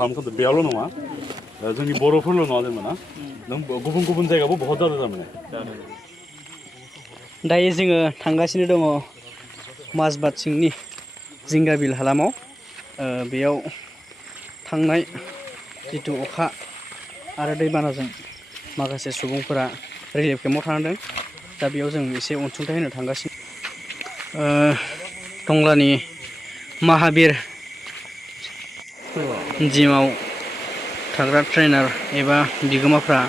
खालामखादों बेयावल' नङा जोंनि बर'फोरल' नङा जेनेबा नों गुबुन गुबुन जायगायावबो बहुत जादों थारमाने दायो जोङो थांगासिनो दङ माजबाद सिंनि जिंगाबिल हालामाव बेयाव थांनाय जितु अखा आरो दैबानाजों माखासे सुबुंफोरा रिलिफ केम्पआव थानांदों दा बेयाव जों एसे अनसुंथाइ होनो थांगासिनो टंलानि महाबीर जिमाव थाग्रा ट्रेनार एबा बिगोमाफ्रा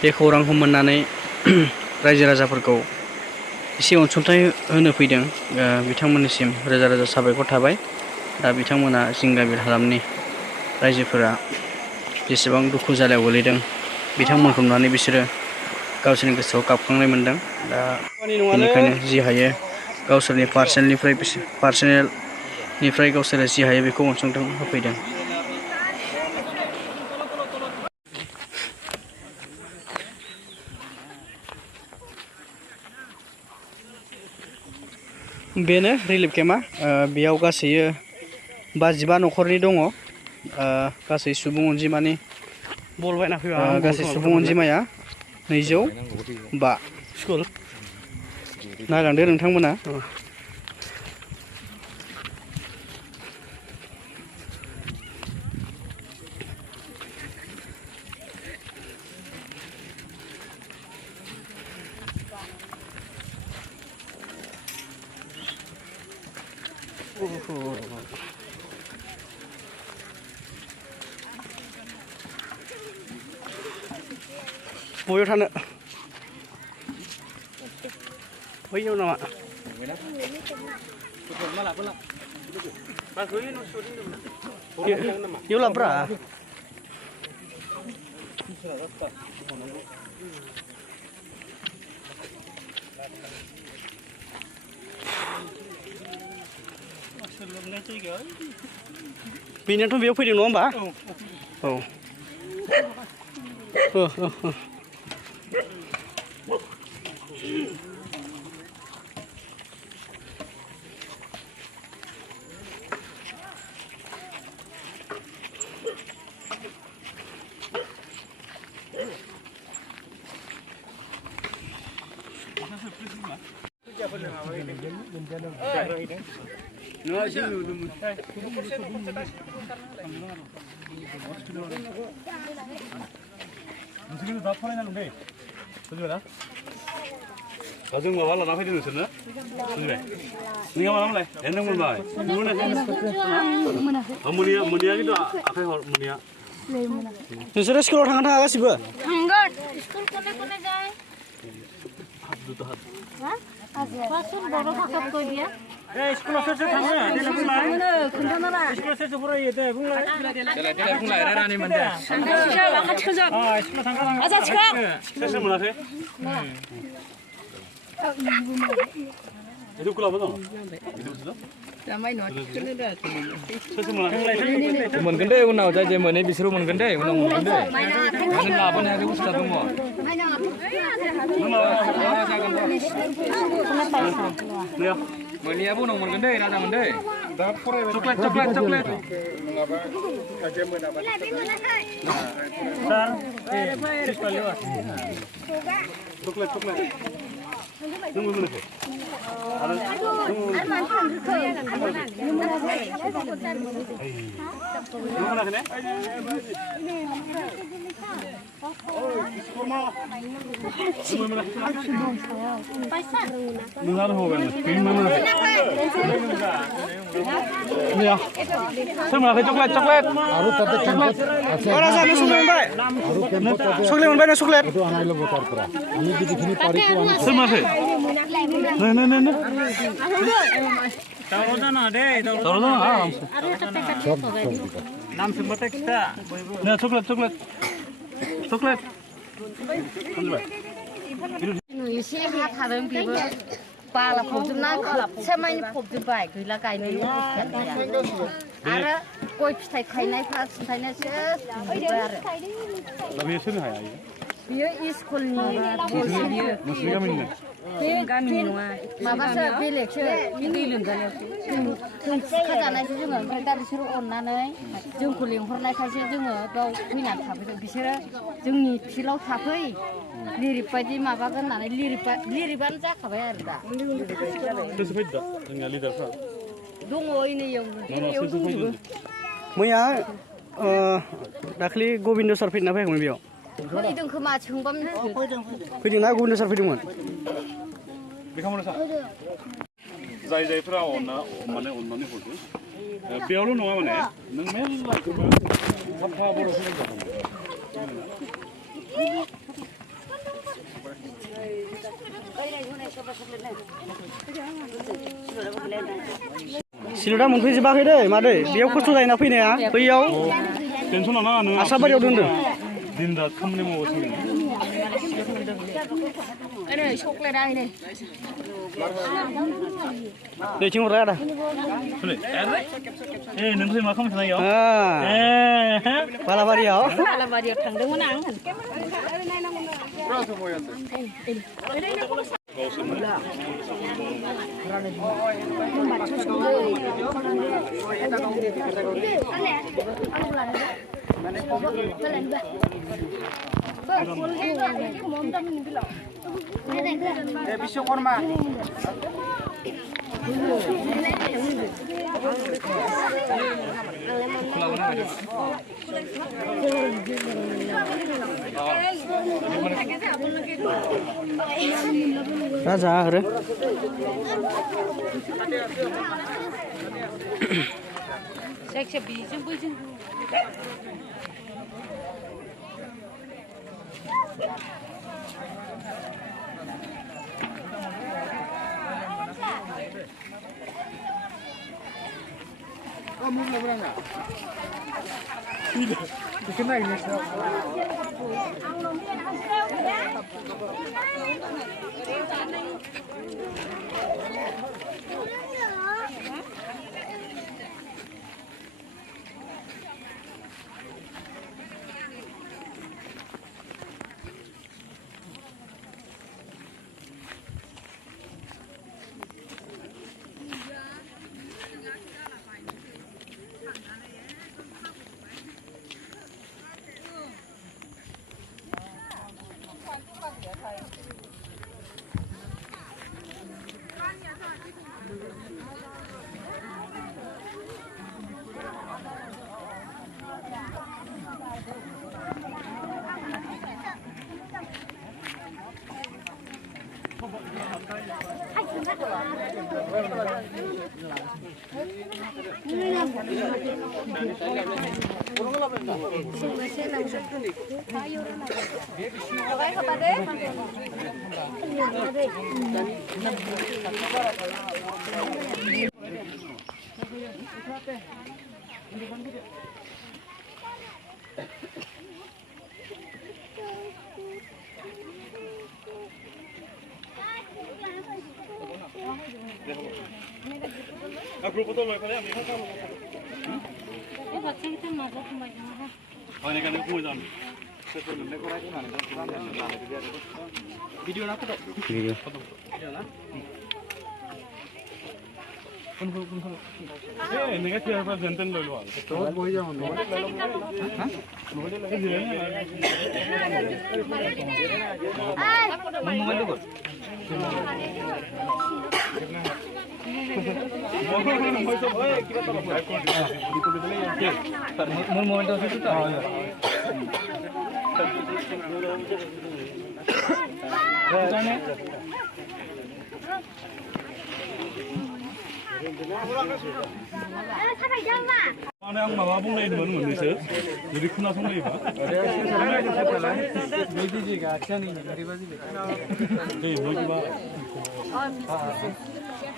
बे खौरांखौ मोननानै रायजो राजाफोरखौ एसे अनसुंथाइ होनो फैदों बिथांमोननिसिम रोजा रोजा साबायखर थाबाय दा बिथांमोना जिंगाबिल हालामनि रायजोफोरा जेसेबां दुखु जालायाव गोलैदों बिथांमोनखौ नुनानै बिसोरो गावसोरनि गोसोआव गाबखांनाय मोनदों दा बेनिखायनो जि हायो गावसोरनि पार्सनेलनिफ्राय गावसोरो जि हायो बेखौ अनसुंथाइ होफैदों बेनो रिलिफ केम्पआ बेयाव गासै 55 न'खरनि दङ गासै सुबुं अनजिमानि गासै सुबुं अनजिमाया 205 नायलांदो नोंथांमोना बबेयाव थानो बैयाव नामा बेयाव लाब्रा बेनियाथ' बेयाव फैदों नङा होमबा औ नोंसोरखौ दा फरायनांगौ बुजिबायना जों माबा लाना फैदों नोंसोरनो बुजिबाय नोंहा मा नामलाय नों मोनबाय मोनैया खिन्थु आखाइ हर मोनैया नोंसोरो स्कुलाव थांना थाङा गासिबो थांगोन स्कुल खने खने जाय क्लासुन बर' भाषात কৈ দিয়া स्कुलाव सोर सोर थाङो देलाय बुंलाय खोन्थाना स्कुलाव सोर सोर फरायो दे बुंलाय देलाय बुंलाय रानि मोनदे स्कुलाव थांगोन आजा सिखा सोर सोर मोनाखै स्कुलावबो दं मोनगोन दे उनाव जाय जाय मोनो बिसोरो मोनगोन दे उनाव मोनगोन दे नों लाबोनो हायाखै बुस्थुआ दङ मोनैयाबो उनाव मोनगोन दे राजा मोन दे दा फरायबाय चकलेट चकलेट चकलेट नङाबा गाजे मोनाबा सार चकलेट चकलेट नों मोनाखै आरो चकलेट चकलेट चकलेट एसे हा थादों बेबो बाला फबजोबना खोबसे मानि फबजोब्बाय गैला गायनायनि आरो गय फिथाइ खायनायफ्रा सिन्थायनायसो जोब्बाय आरो बेयो सोनो हाया बियो स्कुलनि नोंसोरनि गामिनिनो गामि नङा माबासो बेलेगसो दै लोमजानायावसो जों खुरखाजानायसो जोङो ओमफ्राय दा बिसोरो अननानै जोंखौ लेंहरनायखायसो जोङो बाव फैनानै थाफैदों बिसोरो जोंनि फिल्डआव थाफै लिरिफ बायदि माबागोन होननानै लिरिफआनो जाखाबाय आरो दा सोरसो फैदो दा जोंनिया लिडारफ्रा दङ इनियाव दंजोबो मैया दाख्लि गबिन्द सार फैदोंना फैयाखैमोन बेयाव फैदों खोमा सोंबा मिथिगोन फैदोंना गबिन्द सार फैदोंमोन बेखामोन सार जाय जायफ्रा माने अननानै हरदों बेयावल' नङा माने नों मेल्ला गोबां साफा बर' सोलोंजागोन सिल'था मोनफैजोबाखै दै मादै बेयाव खस्थ' जायोना फैनाया बैयाव टेनसन लानाङा नों आसाबारियाव दोनदों दिन रात खामानि मावगासिनो ओरै चक्लेटआ ओरै दैथिं हरलाय आदा ए नोंसोर मा खालामनो थानायाव बालाबारियाव बालाबारियाव थांदोंमोन आं বিশ্বকর্মা राजा आरो जायखिया बेजों बैजों ग्रुप फोटो लय खाले आं बेखौ खालामो ए बाथि था माबा खमाय ना आंनि गाननो खमाय जानो सोरफोर मोननायखौ रायखांनानै लानाय आरो भिडिअ ना फट' भिडिअ ना ए नोंगा थियारफ्रा जेनतेन लय लो तो बहि जामोन मबाइल दो मोर मोबाइल तो আছে তো জানে माने आं माबा बुंलायदोंमोन मोननैसो जुदि खोनासंलायोबा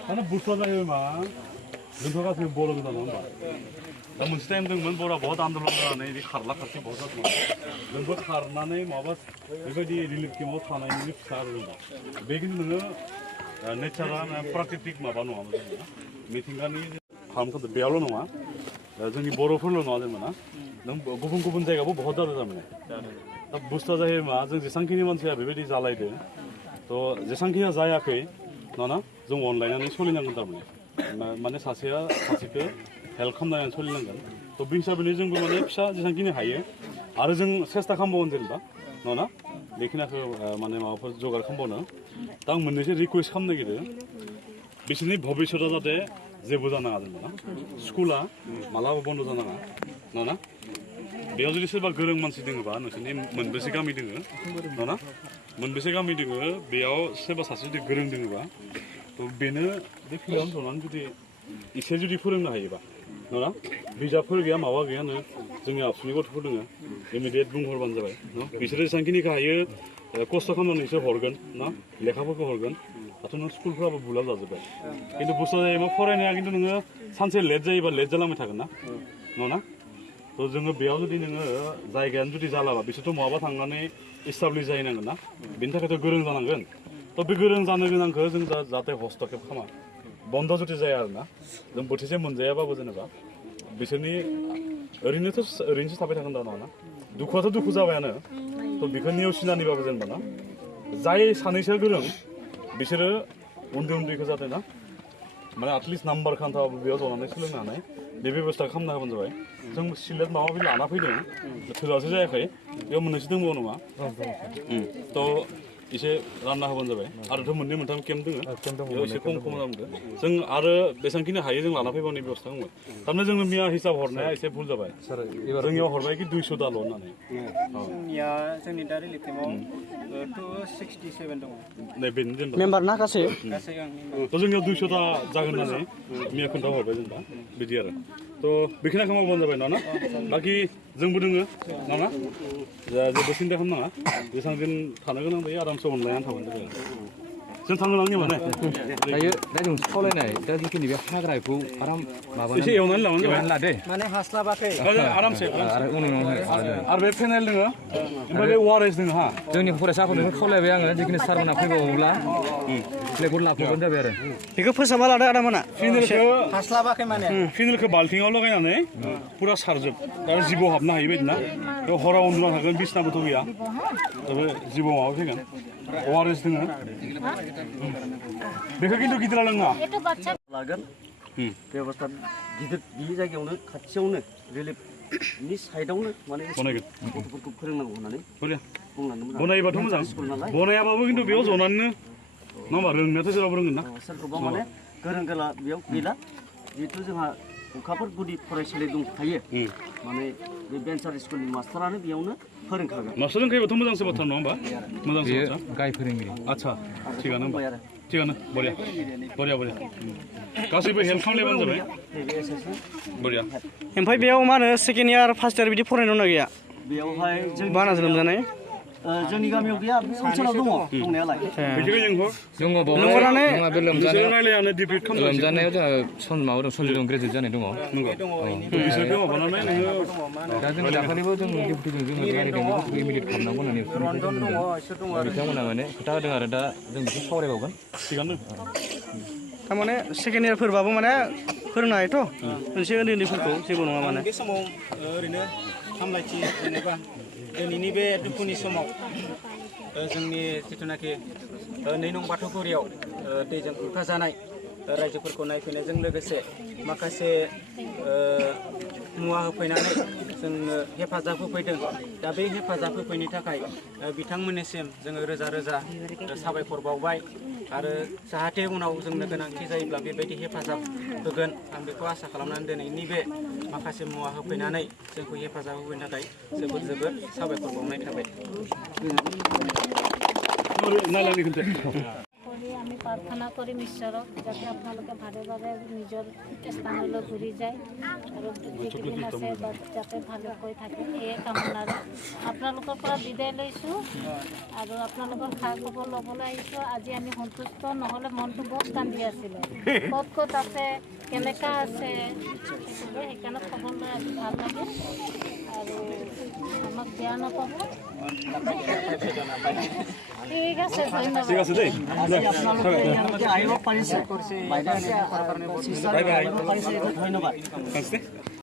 माने बुस्थुआ जाहैबाय मा जोंथ' गासैबो बर' गोजा नङा होमबा दा मोनसे टाइम दंमोन बर'आ बहुत आन्दलन जानानै बिदि खारला खारसि बहुत जादोंमोन जोंबो खारनानै माबा बेबायदि रिलिफ केम्पआव थानायनि फिसा आरो जों दा बे खिन्थु नोङो नेचारा प्राकृतिक माबा नङामोन जोंना मिथिंगानि खालामखौ बेयावल' नङा जोंनि बर'फोरल' नङा जेनेबा ना नों गुबुन गुबुन जायगायावबो बहुत जादों थारमाने दा बुस्थुआ जाहैबाय मा जों जेसांखिनि मानसिया बेबायदि जालायदों তো जेसांखिया जायाखै नङा जों अनलायनानै सोलिनांगोन थारमाने माने सासेया सासेखौ हेल्प खालामनानै सोलिनांगोन तो बे हिसाबैनो जोंबो माने फिसा जेसांखिनि हायो आरो जों सेस्था खालामबावगोन जेनेबा नङा बेखिनिखौ माने माबाफोर जगार खालामबावनो दा आं मोननैसो रिकुवेस्ट खालामनो नागिरो बिसोरनि भबिष्यता जाहाथे जेबो जानाङा जेनेबा स्कुला मालाबा बन्द जानाङा नङा बेयाव जुदि सोरबा गोरों मानसि दोङोबा नोंसोरनि मोनबेसे गामि दोङो नङा मोनबेसे गामि दोङो बेयाव सोरबा सासे जुदि गोरों दोङोबा तो बेनो बे फिल्डआवनो जनानै जुदि एसे जुदि फोरोंनो हायोबा नङा बिजाबफोर गैया माबा गैयानो जोंनि आबसुनि गथ'फोर दोङो इमिडियेट बुंहरबानो जाबाय न बिसोरो जेसांखिनिखौ हायो खस्थ' खालामनानै बिसोर हरगोन ना लेखाफोरखौ हरगोन दाथ' नों स्कुलफ्राबो बुलाव जाजोब्बाय खिन्थु बुस्थुआ जाहैबाय फरायनाया खिन्थु नोङो सानसे लेट जायोबा लेट जालांबाय थागोन ना नङा तो जोङो बेयाव जुदि नोङो जायगायानो जुदि जालाबा बिसोरथ' महाबा थांनानै इस्टाब्लिश जाहैनांगोन ना बेनि थाखायथ' गोरों जानांगोन तो बे गोरों जानो गोनांखौ जों जाहाथे हस्तक्षेप खालामा बन्द जुदि जाया आरोना जों बोथिसे मोनजायाबाबो जेनेबा बिसोरनि ओरैनोसो थाबाय थागोन दा नङा दुखुआथ' दुखु जाबायानो तो बेखौ नेवसिनानैबाबो जेनेबा ना जाय सानैसो गोरों बिसोरो उन्दै उन्दैखौ जाहाथे ना माने आटलिस्ट नाम्बार खान्थाबाबो बेयाव जनानै सोलोंनो हानाय बे बेबस्था खालामना होबानो जाबाय जों सिलेट माबा माबि लाना फैदों थोजासे जायाखै बेयाव मोननैसो दंबावो नङा तो एसे रानना होबानो जाबाय आरोथ' मोननै मोनथाम केम्प दोङो बेयाव एसे खम जामोन जों आरो बेसेबांखिनि हायो जों लाना फैबानो बेबस्था खालामगोन थारमाने जोङो मिया हिसाब हरनाया एसे भुल जाबाय जोंनियाव हरबाय कि 200 दाल' होननानै जोंनि दा रिलेटिभआव 267 दङ नै बेनो जेनेबा मेम्बार ना गासै तो जोंनियाव 200 दा जागोन होननानै मिया खोन्थाहरबाय जेनेबा बिदि आरो तो बेखिनिखौ मावबानो जाबाय ना बाखि जोंबो दोङो ना जेबो सिन्था खालामनाङा जेसेबां दिन थानो गोनां जायो आरामसे अनलायनानै थाबानो जाबाय जों थांनो लांनि माने दायो दा जों सावरायनाय दा जिखिनि बे हाग्राखौ आराम माबानानै एसे एवनानै लांनो जाबाय लादे माने हास्लाबाखै आरामसे आरो उनाव आरो बे पेनेल दोङो ओमफ्राय बे वारेस दोङो हा जोंनि फरायसाफोरनो खावलायबाय आङो जिखिनि सारमोना फैबावोब्ला फ्लेगखौ लाफाबानो जाबाय आरो बेखौ फोसाबना लादो आदामोना हास्लाबाखै माने फिनेलखौ बाल्थिङाव लगायनानै पुरा सारजोब आरो जिबौ हाबनो हायि बायदि ना बेयाव हराव उन्दुना थागोन बिसनाबोथ' गैया बे जिबौ माबा फैगोन वारेस दोङो बेखौ खिन्थु गिदिर लोङा लागोन बेबस्था गिदिर बे जायगायावनो खाथियावनो रिलिफनि साइडआवनो माने गथ'फोरखौ फोरोंनांगौ होननानै बुंलांदोंमोन बनायोबाथ' मोजां बनायाबाबो खिन्थु बेयाव जनानैनो नङा होमबा रोंनायाथ' जेरावबो रोंगोन ना सोरखौबा माने गोरों गोरा बेयाव गैला जिहेथु जोंहा अखाफोर गुदि फरायसालि दंखायो माने बे भेन्सार स्कुलनि मास्टारानो बेयावनो फोरोंखागोन मास्टार रोंखायोबाथ' मोजांसो बाथ्रा नङा होमबा मोजांसो बाथ्रा गाय फोरोंगिरि आच्छा थिगानो होमबा थिगानो बरिया गासैबो हेल्प खालामलायबानो जाबाय बरिया ओमफ्राय बेयाव मा होनो सेकेन्ड इयार फार्स्ट इयार बिदि फरायनाय ना गैया बेयावहाय बाना लोमजानाय जोंनि गामियाव गैया बे ओनसोलाव दङ दंनायालाय लोमजानानै रायलायनानै डिबेट खालामनो लोमजानायाव जोंहा माबा दं सनजय ग्रेजुवेट जानाय दङ बिसोरखौ माबानानै नोङो दा जों दाखालिबो जों डिउटिजों जोङो रायलायदों इमिडियेट खालामनांगौ होननानै बिथांमोना माने खोथा होदों आरो दा जों बेखौ सावरायबावगोन थिगानो थारमाने सेकेन्ड इयारफोरबाबो माने फोरोंनो हायोथ' मोनसे उन्दैफोरखौ जेबो नङा माने बे समाव ओरैनो हामलायथि जेनेबा दिनैनि बे दुखुनि समाव जोंनि जिथुनाखि 2 नं बाथौफुरियाव दैजों खुरखाजानाय रायजोफोरखौ नायफैनायजों लोगोसे माखासे मुवा होफैनानै जोंनो हेफाजाब होफैदों दा बे हेफाजाब होफैनो थाखाय बिथांमोननिसिम जोङो रोजा रोजा साबायखर बावबाय आरो जाहाथे उनाव जोंनो गोनांथि जायोब्ला बेबायदि हेफाजाब होगोन आं बेखौ आसा खालामनानै दिनैनि बे माखासे मुवा होफैनानै जोंखौ हेफाजाब होफैनो थाखाय जोबोद साबायखर बावनाय थाबाय আমি প্ৰাৰ্থনা কৰিম ঈশ্বৰক যাতে আপোনালোকে ভালে ভালে নিজৰ স্থানলৈ ঘূৰি যায় আৰু যিকেইদিন আছে যাতে ভালকৈ থাকে সেয়ে কামনাৰে আপোনালোকৰ পৰা বিদায় লৈছোঁ আৰু আপোনালোকৰ খা খবৰ ল'বলৈ আহিছোঁ আজি আমি সন্তুষ্ট নহ'লে মনটো বহুত কান্দি আছিলে ক'ত আছে কেনেকুৱা আছে সেইকাৰণে খবৰ লৈ আজি ভাল লাগে আৰু আমাক বেয়া নাপাব ঠিক আছে ধন্যবাদ ঠিক আছে দেই আপোনালোকে আহিব পাৰিছে বাইদেউ আহিব পাৰিছে ধন্যবাদ